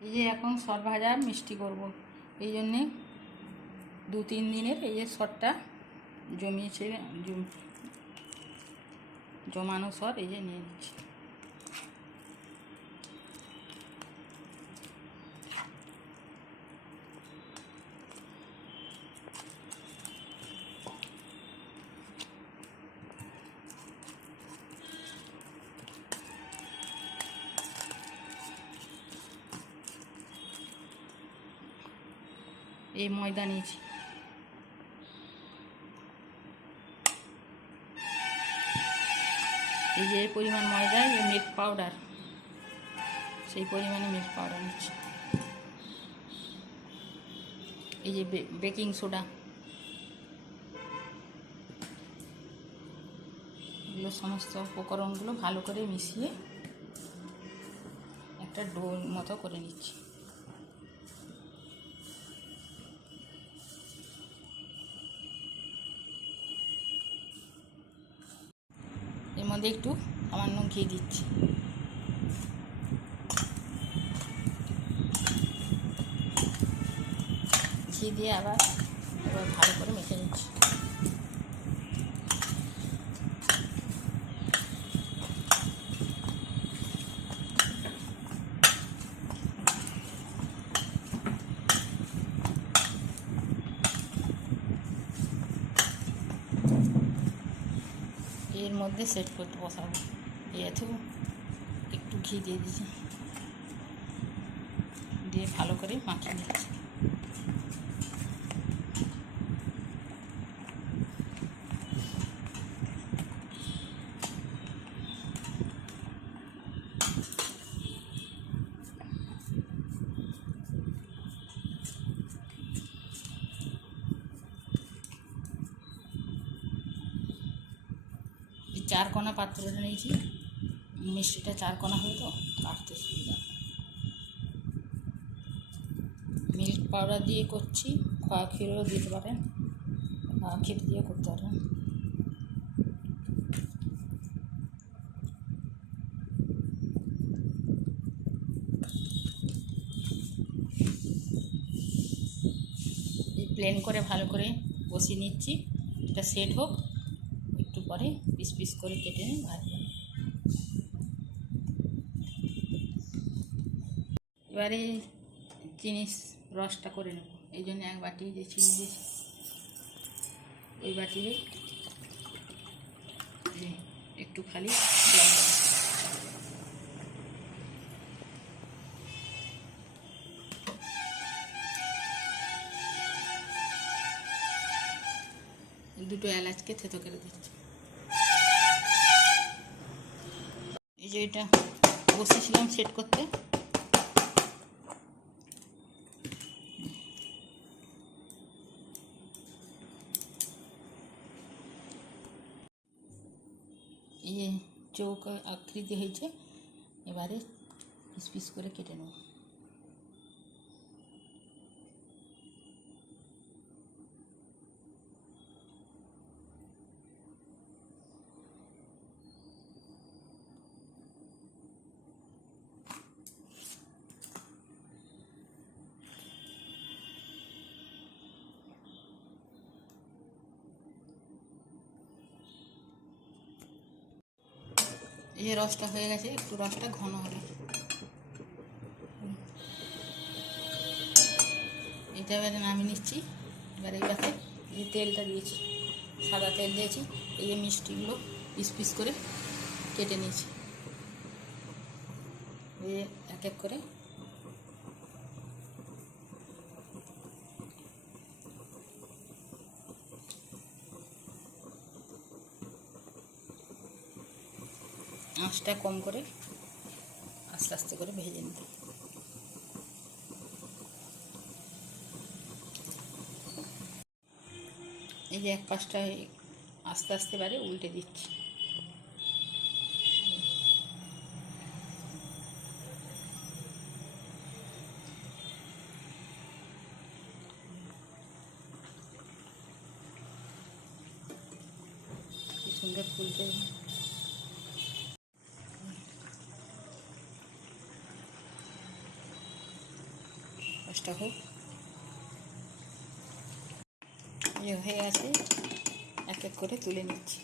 এই যে এখন সর ভাজা মিষ্টি করব। এই জন্যে দু তিন দিনের এই যে সরটা জমিয়েছে জমানো সর এই যে নিয়ে নিচ্ছি। এই ময়দা নিয়েছি। এই যে পরিমাণ ময়দা, এই মিল্ক পাউডার সেই পরিমাণে মিল্ক পাউডার নিচ্ছি। এই যে বেকিং সোডা এগুলো সমস্ত উপকরণগুলো ভালো করে মিশিয়ে একটা ডোর মতো করে নিচ্ছি। মধ্যে একটু সামান্য ঘি দিচ্ছি। ঘি দিয়ে আবার ভালো করে মেখে নিচ্ছি। মধ্যে সেট করতে বসাবো। এতে একটু ঘি দিয়ে দিচ্ছি। দিয়ে ভালো করে মাখিয়ে নিচ্ছি। এই চার কোনা পাত্রটা নিয়েছি। মিষ্টিটা চার কোনা হয় তো, কাটতে সুবিধা। মিল্ক পাউডার দিয়ে করছি, খোয়া ক্ষীরও দিতে পারেন খোয়া ক্ষীর দিয়ে করতে পারেন। প্লেন করে ভালো করে বসিয়ে নিচ্ছি। এটা সেট হোক। পরে পিস পিস করে কেটে নিই ভাজবো এবারে চিনি রসটা করে নেব। এই জন্য এক বাটি যে চিনি দিয়েছি, ওই বাটিরে একটু খালি দুটো এলাচকে থেতো করে দিচ্ছি। যে এটা বসেছিলাম সেট করতে। এই চৌক আকৃতি হয়েছে, এবারে পিস পিস করে কেটে নেব। এই যে রসটা হয়ে গেছে, একটু রসটা ঘন হবে। এটা এবারে নামিয়ে নিচ্ছি। এবার এই পাশে যে তেলটা দিয়েছি, সাদা তেল দিয়েছি, এই যে মিষ্টিগুলো পিস পিস করে কেটে নিয়েছি। দিয়ে এক এক করে আঁচটা কম করে আস্তে আস্তে করে ভেজে নিতে। এই যে এক পাশটা আস্তে আস্তে বারে উল্টে দিচ্ছি। সুন্দর ফুলতে ইয়ে হয়ে আছে। এক এক করে তুলে নিচ্ছি।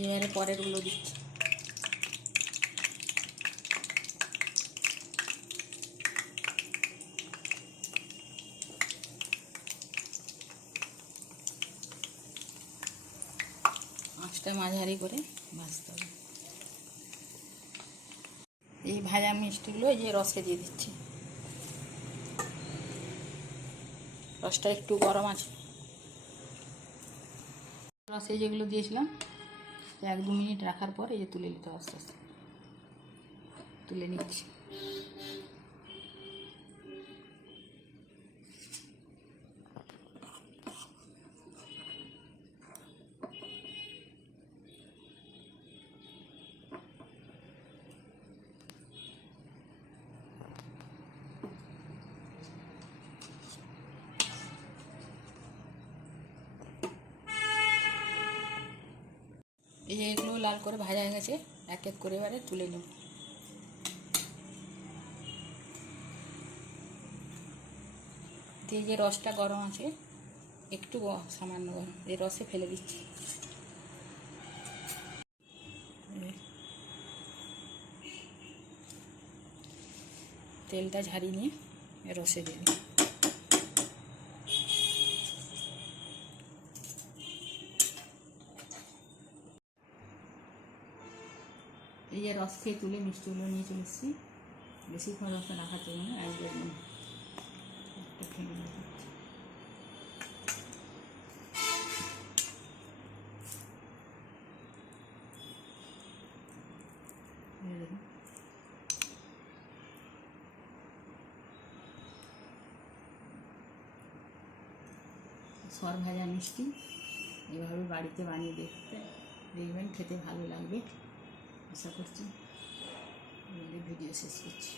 এবারে পরেরগুলো দিচ্ছি। আঁচটা মাঝারি করে ভাজতে হবে। এই ভাজা মিষ্টিগুলো এই যে রসে দিয়ে দিচ্ছি। রসটা একটু গরম আছে। রসে যেগুলো দিয়েছিলাম এক দু মিনিট রাখার পর এই যে তুলে নিতে আস্তে আস্তে। তুলে নিচ্ছি। এই যে এগুলো লাল করে ভাজা হয়ে গেছে, এক এক করে এবারে তুলে নেব। দিয়ে যে রসটা গরম আছে, একটু সামান্য গরম, এই রসে ফেলে দিচ্ছি। তেলটা ঝারিয়ে নিয়ে রসে দিয়ে দিই এই যে রস খেয়ে তুলে, মিষ্টিগুলো নিয়ে চলে এসেছি। বেশিক্ষণ রসে রাখার জন্য। না এক দেড় একটা দেখুন। সর ভাজা মিষ্টি। এভাবে বাড়িতে বানিয়ে দেখতে, দেখবেন খেতে ভালো লাগবে। আশা করছি। ভিডিও শেষ করছি।